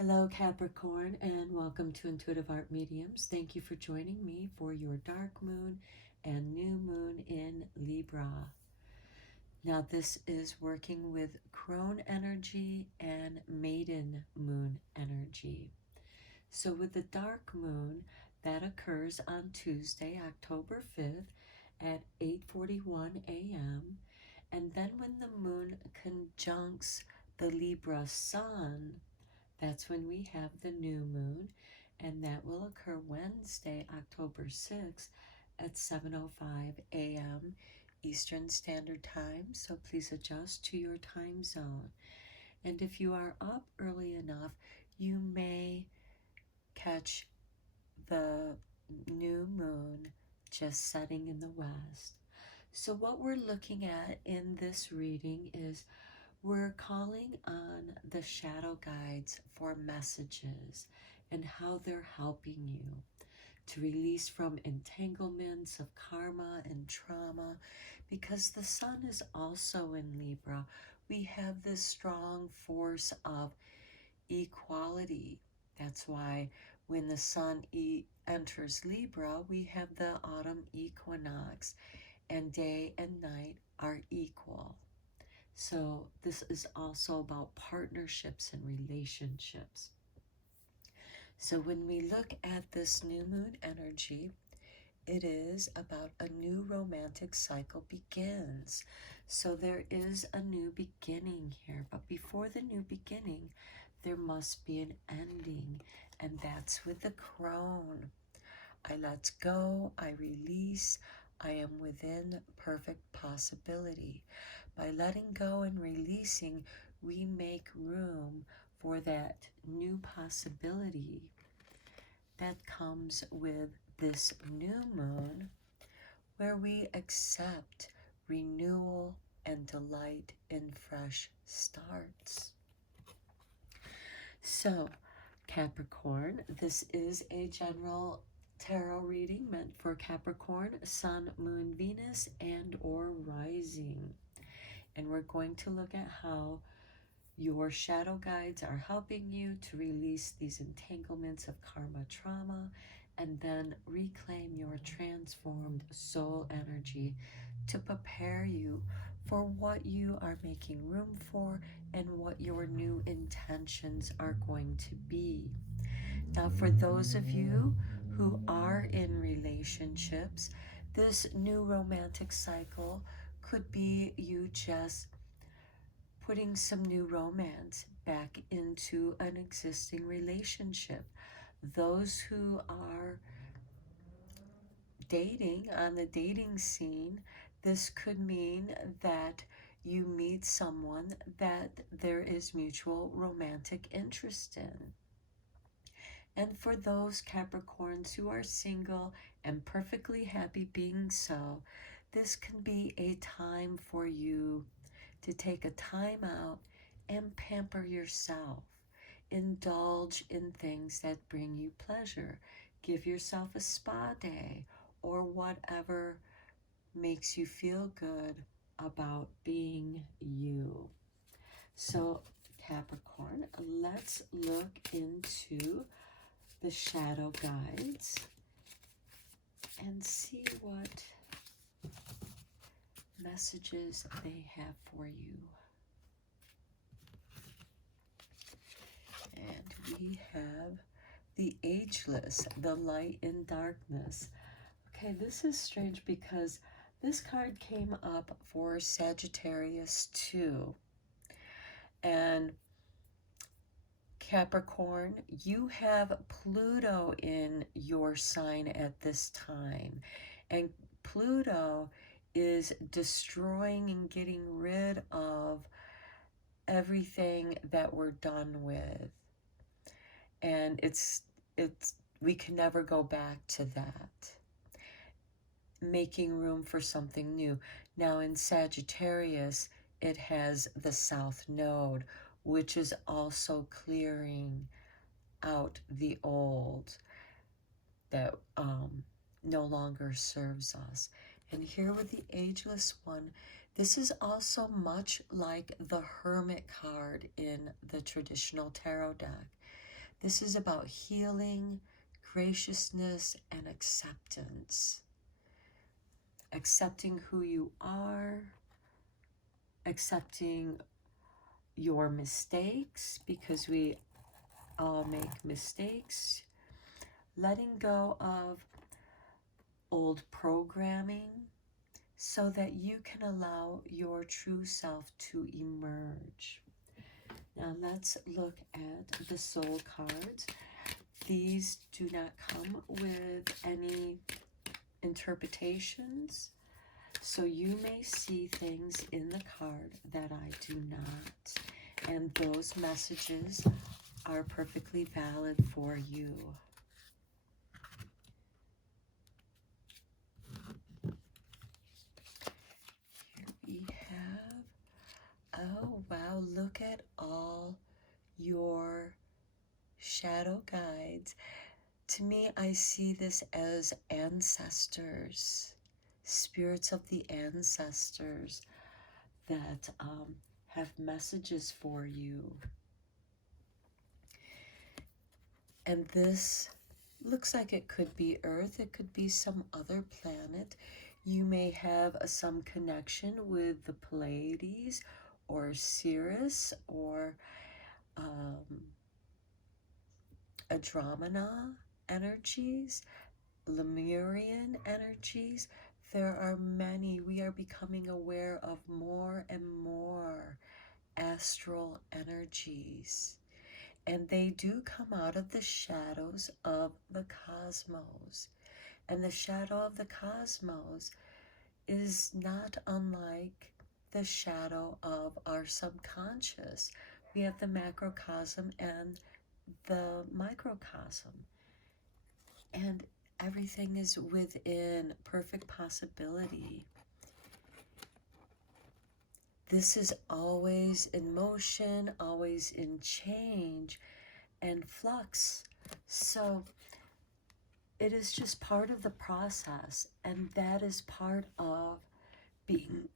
Hello, Capricorn, and welcome to Intuitive Art Mediums. Thank you for joining me for your dark moon and new moon in Libra. Now, this is working with crone energy and maiden moon energy. So, with the dark moon, that occurs on Tuesday, October 5th at 8:41 a.m. And then when the moon conjuncts the Libra sun, that's when we have the new moon, and that will occur Wednesday, October 6th at 7:05 a.m. Eastern Standard Time, so please adjust to your time zone. And if you are up early enough, you may catch the new moon just setting in the west. So what we're looking at in this reading is we're calling on the shadow guides for messages and how they're helping you to release from entanglements of karma and trauma, because the sun is also in Libra. We have this strong force of equality. That's why when the sun enters Libra, we have the autumn equinox, and day and night are equal. So this is also about partnerships and relationships. So when we look at this new moon energy, it is about a new romantic cycle begins. So there is a new beginning here, but before the new beginning, there must be an ending, and that's with the crone. I let go, I release, I am within perfect possibility. By letting go and releasing, we make room for that new possibility that comes with this new moon, where we accept renewal and delight in fresh starts. So, Capricorn, this is a general tarot reading meant for Capricorn, Sun, Moon, Venus, and or rising. And we're going to look at how your shadow guides are helping you to release these entanglements of karma trauma, and then reclaim your transformed soul energy to prepare you for what you are making room for and what your new intentions are going to be. Now, for those of you who are in relationships, this new romantic cycle could be you just putting some new romance back into an existing relationship. Those who are dating on the dating scene, this could mean that you meet someone that there is mutual romantic interest in. And for those Capricorns who are single and perfectly happy being so, this can be a time for you to take a time out and pamper yourself. Indulge in things that bring you pleasure. Give yourself a spa day or whatever makes you feel good about being you. So, Capricorn, let's look into the shadow guides and see what messages they have for you. And we have the ageless, the light in darkness. Okay, this is strange because this card came up for Sagittarius too. And Capricorn, you have Pluto in your sign at this time. And Pluto is destroying and getting rid of everything that we're done with. And it's we can never go back to that. Making room for something new. Now in Sagittarius, it has the South Node, which is also clearing out the old that no longer serves us. And here with the ageless one, this is also much like the Hermit card in the traditional tarot deck. This is about healing, graciousness, and acceptance. Accepting who you are, accepting your mistakes, because we all make mistakes, letting go of old programming so that you can allow your true self to emerge. Now let's look at the soul cards. These do not come with any interpretations, so you may see things in the card that I do not, and those messages are perfectly valid for you. Here we have, oh wow, look at all your shadow guides. To me, I see this as ancestors, spirits of the ancestors that have messages for you. And this looks like it could be Earth, it could be some other planet. You may have some connection with the Pleiades or Sirius or Andromeda energies, Lemurian energies. There are many. We are becoming aware of more and more astral energies. And they do come out of the shadows of the cosmos. And the shadow of the cosmos is not unlike the shadow of our subconscious. We have the macrocosm and the microcosm. And everything is within perfect possibility. This is always in motion, always in change and flux. So it is just part of the process, and that is part of being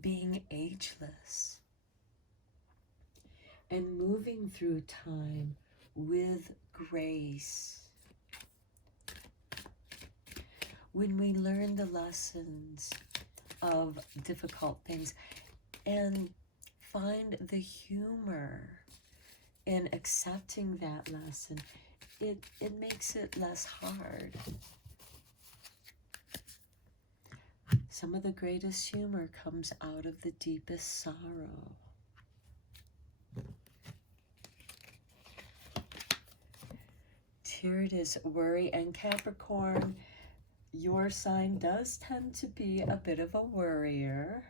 being ageless and moving through time with grace. When we learn the lessons of difficult things and find the humor in accepting that lesson, it makes it less hard. Some of the greatest humor comes out of the deepest sorrow. Here it is, worry and Capricorn. Your sign does tend to be a bit of a worrier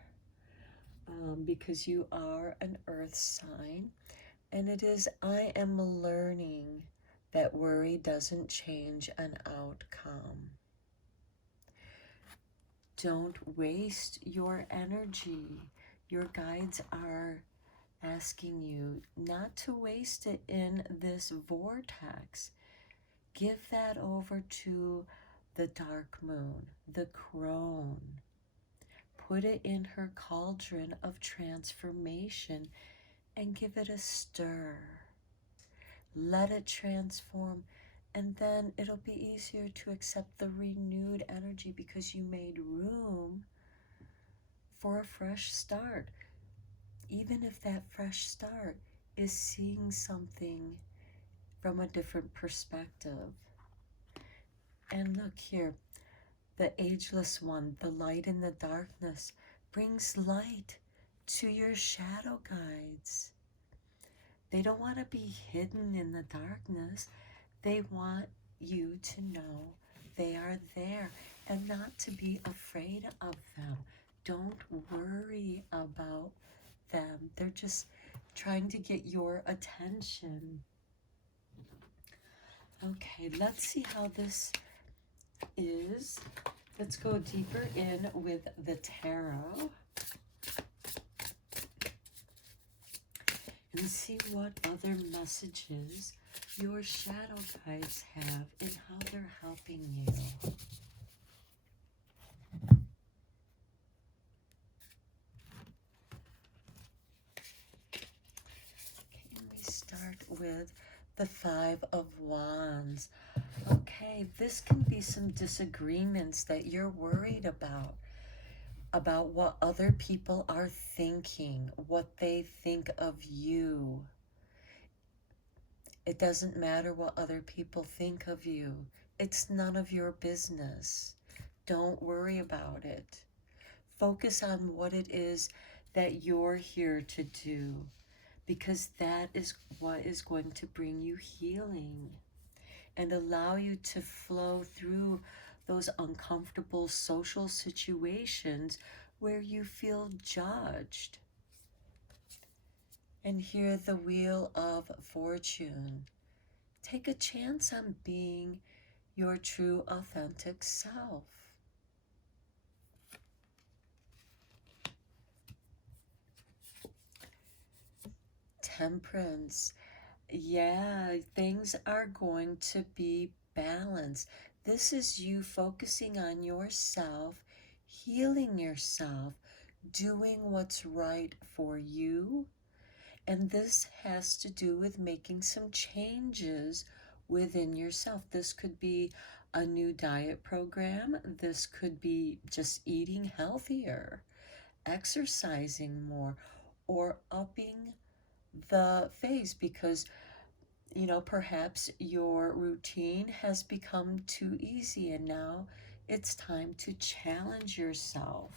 because you are an earth sign. And it is, I am learning that worry doesn't change an outcome. Don't waste your energy. Your guides are asking you not to waste it in this vortex. Give that over to the dark moon, the crone. Put it in her cauldron of transformation and give it a stir. Let it transform, and then it'll be easier to accept the renewed energy because you made room for a fresh start. Even if that fresh start is seeing something from a different perspective. And look here, the ageless one, the light in the darkness, brings light to your shadow guides. They don't want to be hidden in the darkness. They want you to know they are there and not to be afraid of them. Don't worry about them. They're just trying to get your attention. Okay, let's see how this is. Let's go deeper in with the tarot and see what other messages your shadow guides have and how they're helping you. Okay, and we start with the Five of Wands. Okay, this can be some disagreements that you're worried about what other people are thinking, what they think of you. It doesn't matter what other people think of you. It's none of your business. Don't worry about it. Focus on what it is that you're here to do, because that is what is going to bring you healing and allow you to flow through those uncomfortable social situations where you feel judged. And here, the Wheel of Fortune. Take a chance on being your true, authentic self. Temperance. Yeah, things are going to be balanced. This is you focusing on yourself, healing yourself, doing what's right for you. And this has to do with making some changes within yourself. This could be a new diet program. This could be just eating healthier, exercising more, or upping the phase, because perhaps your routine has become too easy and now it's time to challenge yourself.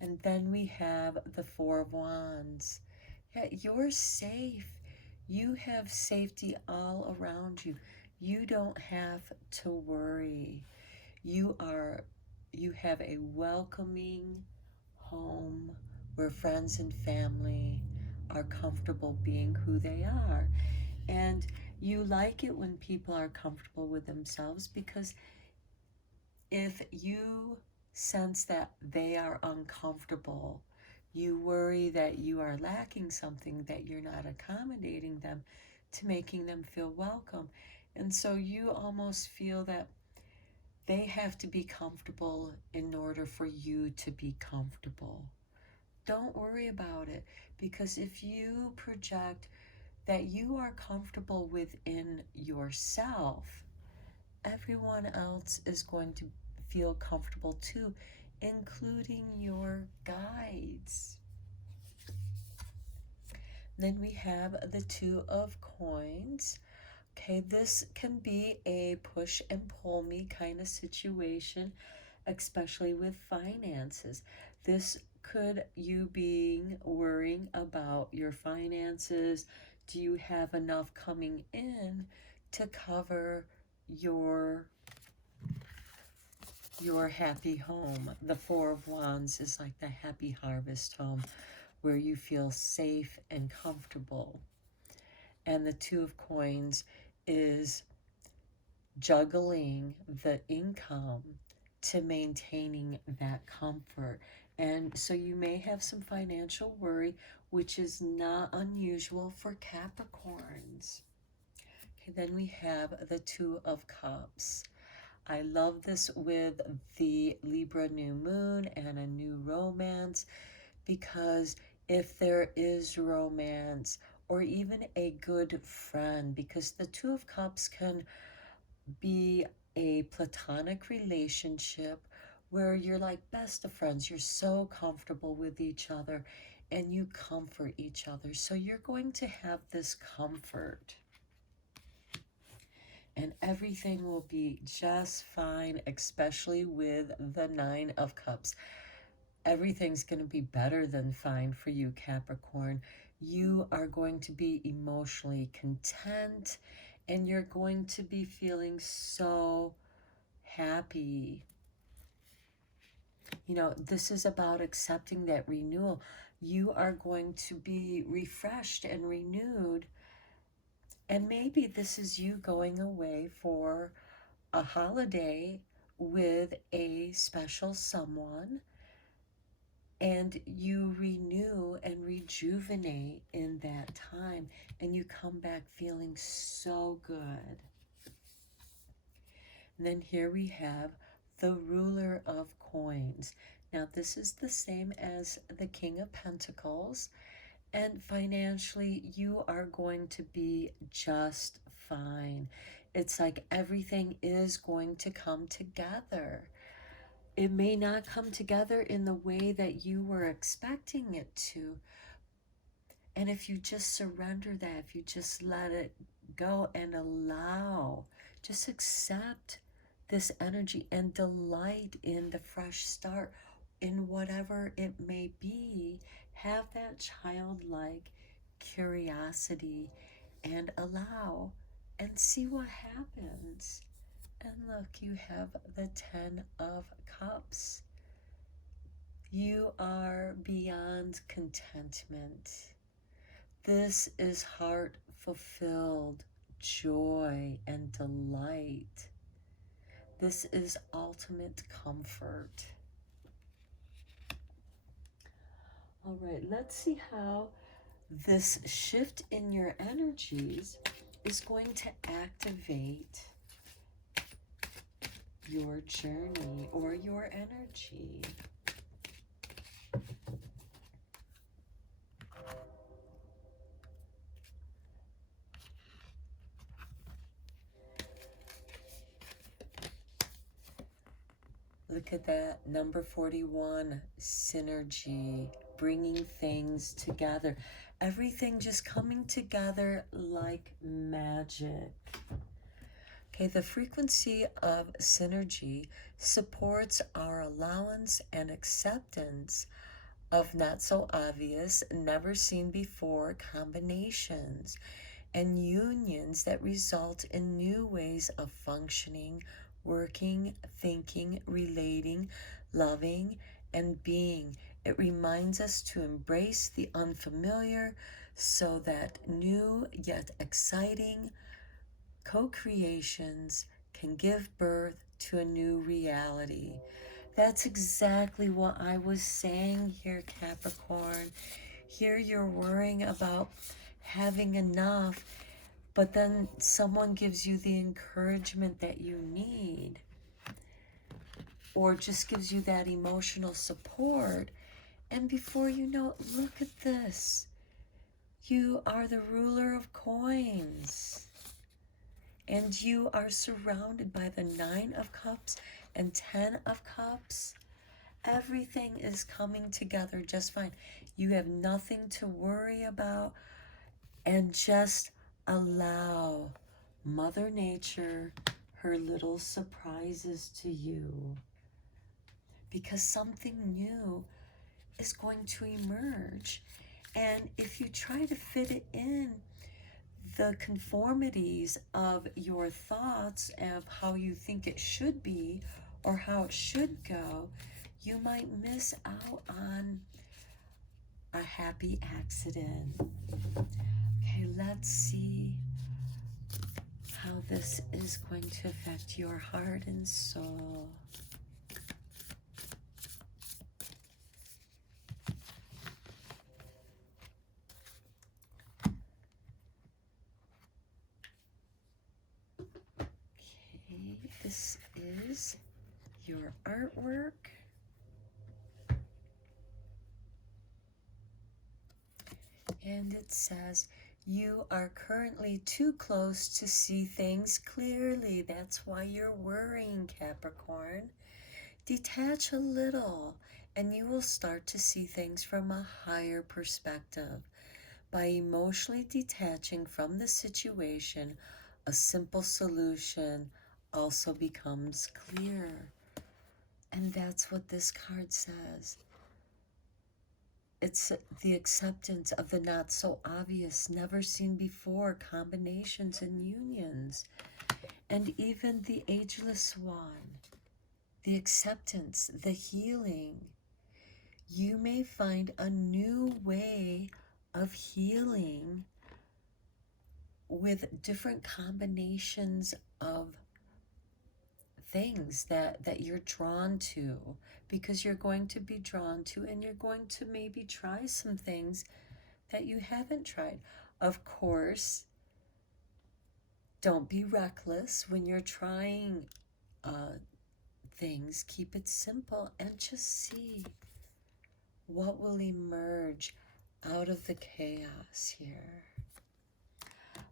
And then we have the Four of Wands. Yeah, you're safe. You have safety all around you. You don't have to worry. You have a welcoming home where friends and family are comfortable being who they are. And you like it when people are comfortable with themselves, because if you sense that they are uncomfortable, you worry that you are lacking something, that you're not accommodating them to making them feel welcome. And so you almost feel that they have to be comfortable in order for you to be comfortable. Don't worry about it, because if you project that you are comfortable within yourself, everyone else is going to feel comfortable too, including your guides. Then we have the Two of Coins. Okay, this can be a push and pull me kind of situation, especially with finances. This could you being worrying about your finances. Do you have enough coming in to cover your happy home? The Four of Wands is like the happy harvest home where you feel safe and comfortable. And the Two of Coins is juggling the income to maintaining that comfort. And so you may have some financial worry, which is not unusual for Capricorns. Okay, then we have the Two of Cups. I love this with the Libra new moon and a new romance, because if there is romance or even a good friend, because the Two of Cups can be a platonic relationship where you're like best of friends, you're so comfortable with each other and you comfort each other. So you're going to have this comfort and everything will be just fine, especially with the Nine of Cups. Everything's going to be better than fine for you, Capricorn. You are going to be emotionally content and you're going to be feeling so happy. This is about accepting that renewal. You are going to be refreshed and renewed. And maybe this is you going away for a holiday with a special someone, and you renew and rejuvenate in that time, and you come back feeling so good. And then here we have the Ruler of Coins. Now this is the same as the King of Pentacles, And financially, you are going to be just fine. It's like everything is going to come together. It may not come together in the way that you were expecting it to. And if you just surrender that, if you just let it go and allow, just accept this energy and delight in the fresh start, in whatever it may be, have that childlike curiosity and allow and see what happens. And look, you have the 10 of Cups. You are beyond contentment. This is heart fulfilled joy and delight. This is ultimate comfort. All right, let's see how this shift in your energies is going to activate your journey or your energy. Look at that, number 41, synergy, bringing things together. Everything just coming together like magic. Okay, the frequency of synergy supports our allowance and acceptance of not so obvious, never seen before combinations and unions that result in new ways of functioning, working, thinking, relating, loving, and being. It reminds us to embrace the unfamiliar so that new yet exciting co-creations can give birth to a new reality. That's exactly what I was saying here, Capricorn. Here you're worrying about having enough, but then someone gives you the encouragement that you need, or just gives you that emotional support. And before you know it, look at this. You are the ruler of coins. And you are surrounded by the 9 of Cups and 10 of Cups. Everything is coming together just fine. You have nothing to worry about, and just allow Mother Nature her little surprises to you, because something new is going to emerge. And if you try to fit it in the conformities of your thoughts of how you think it should be or how it should go, you might miss out on a happy accident. Okay, let's see how this is going to affect your heart and soul. Okay, this is your artwork. And it says, you are currently too close to see things clearly. That's why you're worrying, Capricorn. Detach a little, and you will start to see things from a higher perspective. By emotionally detaching from the situation, a simple solution also becomes clear. And that's what this card says. It's the acceptance of the not so obvious, never seen before combinations and unions. And even the ageless one, the acceptance, the healing. You may find a new way of healing with different combinations of things that you're drawn to, because you're going to be drawn to, and you're going to maybe try some things that you haven't tried. Of course, don't be reckless when you're trying things. Keep it simple and just see what will emerge out of the chaos here.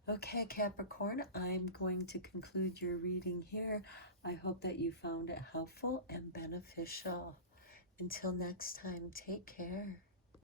Okay, Capricorn, I'm going to conclude your reading here. I hope that you found it helpful and beneficial. Until next time, take care.